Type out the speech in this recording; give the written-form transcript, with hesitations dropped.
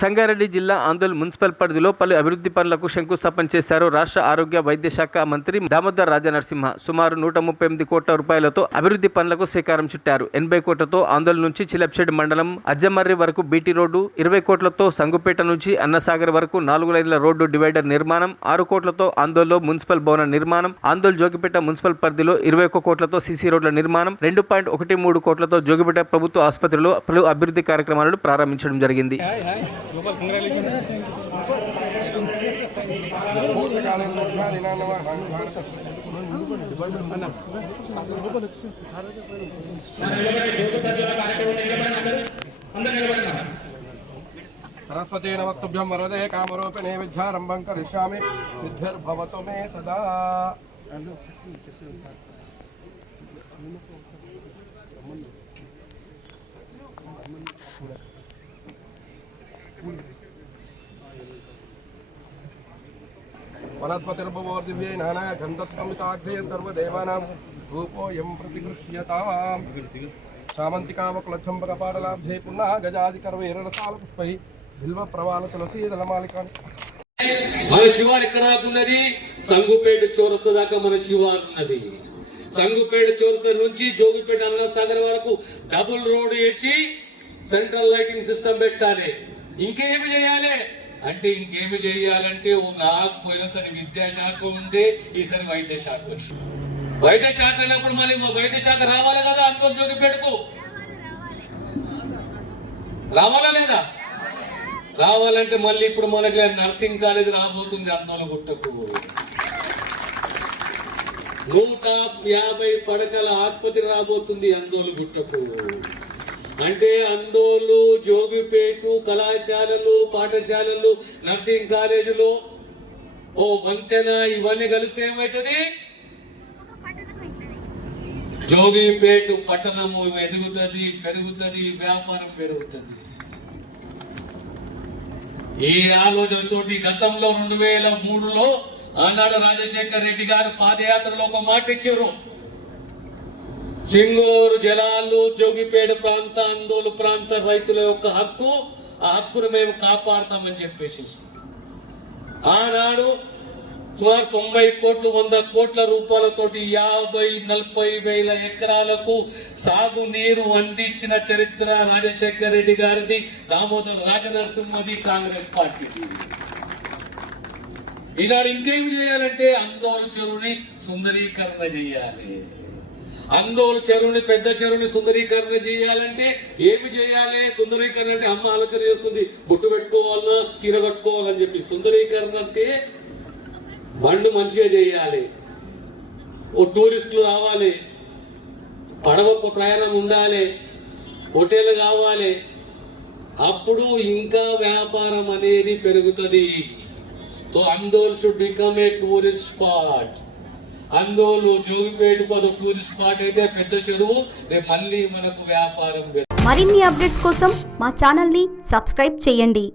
సంగారెడ్డి జిల్లా ఆందోళ్ మున్సిపల్ పరిధిలో పలు అభివృద్ధి పనులకు శంకుస్థాపన చేశారు రాష్ట్ర ఆరోగ్య వైద్య శాఖ మంత్రి దామోదర్ రాజనరసింహ. సుమారు 138 కోట్ల రూపాయలతో అభివృద్ధి పనులకు శ్రీకారం చుట్టారు. 80 కోట్లతో ఆందోళ్ నుంచి చిలప్చేడ్ మండలం అజ్జమర్రి వరకు బీటీ రోడ్డు, 20 కోట్లతో సంగుపేట నుంచి అన్నసాగర్ వరకు 4 లైన్ల రోడ్డు డివైడర్ నిర్మాణం, 6 కోట్లతో ఆందోళ్లో మున్సిపల్ భవన నిర్మాణం, ఆందోళ్ జోగిపేట మున్సిపల్ పరిధిలో 21 కోట్లతో సీసీ రోడ్ల నిర్మాణం, 2.13 కోట్లతో జోగిపేట ప్రభుత్వ ఆసుపత్రిలో పలు అభివృద్ధి కార్యక్రమాలను ప్రారంభించడం జరిగింది. सरस्वती नमस्तुभ्यं वरदे कामरूपिणे विद्यारम्भं करिष्यामि सिद्धिर्भवतु मे सदा। वनस्पतिर्भवोर्दिव्यै नाना गन्धत्वमिताग्रे सर्वदेवानां रूपोऽयं प्रतिगृह्यताम्। शामन्तिकावकुलचम्पकपाटलाब्धे पुनः गजादिकर्वैररसालपुष्पैः बिल्व प्रवाल तुलसी दलमालिकानि। మన శివారు ఎక్కడ ఉన్నది? సంగుపేట చౌరస్తా దాకా మన శివారు ఉన్నది. సంగుపేట చౌరస్తా నుంచి జోగిపేట అన్నసాగర్ వరకు డబుల్ రోడ్ వేసి సెంట్రల్ లైటింగ్ సిస్టమ్ పెట్టాలి. ఇంకేమి చేయాలి అంటే ఇంకేమి చేయాలంటే నాకు పోయినసారి విద్యాశాఖ ఉంది, ఈసారి వైద్య శాఖ వచ్చి వైద్య శాఖ అన్నప్పుడు మళ్ళీ వైద్య శాఖ రావాలి కదా. అనుకో జోగిపేటకు రావాలా లేదా? రావాలంటే మళ్ళీ ఇప్పుడు మనకి నర్సింగ్ కాలేజ్ రాబోతుంది ఆందోళన గుట్టకు. 150 పడకల ఆసుపత్రి రాబోతుంది ఆందోళన గుట్టకు. అంటే ఆందోళన, జోగిపేట కళాశాలలు, పాఠశాలలు, నర్సింగ్ కాలేజీలు, ఓ వంతెన ఇవన్నీ కలిస్తే ఏమవుతుంది? జోగిపేట పట్టణము ఎదుగుతుంది, పెరుగుతుంది, వ్యాపారం పెరుగుతుంది. ఈ ఆలోచనతోటి గతంలో 2003లో ఆనాడు రాజశేఖర్ రెడ్డి గారు పాదయాత్రలో ఒక మాట ఇచ్చారు. సింగూరు జలాలు, జోగిపేట ప్రాంత, ఆందోళన ప్రాంత రైతుల యొక్క హక్కు, ఆ హక్కును మేము కాపాడతామని చెప్పేసి ఆనాడు సుమారు 90 కోట్లు 100 కోట్ల రూపాయలతోటి 50-40 వేల ఎకరాలకు సాగునీరు అందించిన చరిత్ర రాజశేఖర్ రెడ్డి గారిది, దామోదర్ రాజనరసింహది, కాంగ్రెస్ పార్టీది. ఈనాడు ఇంకేమి చేయాలంటే ఆందోళన చెరువుని సుందరీకరణ చేయాలి. ఆందోళన చెరువుని, పెద్ద చెరువుని సుందరీకరణ చేయాలంటే ఏమి చేయాలి? సుందరీకరణ అంటే అమ్మ ఆలోచన చేస్తుంది, బొట్టు పెట్టుకోవాలన్నా చీర కట్టుకోవాలని చెప్పి. సుందరీకరణ అంటే బండ్లు మంచిగా చేయాలి, ఓ టూరిస్టులు రావాలి, పడవ ప్రయాణం ఉండాలి, హోటల్ కావాలి. అప్పుడు ఇంకా వ్యాపారం అనేది పెరుగుతుంది. సో ఆందోళన should become a tourist spot. ఆందోళన జోగిపేటకు అది టూరిస్ట్ స్పాట్ అయితే పెద్ద చెరువు రేపు మళ్ళీ మనకు వ్యాపారం. మరిన్ని అప్డేట్స్ కోసం మా ఛానల్ ని సబ్స్క్రైబ్ చేయండి.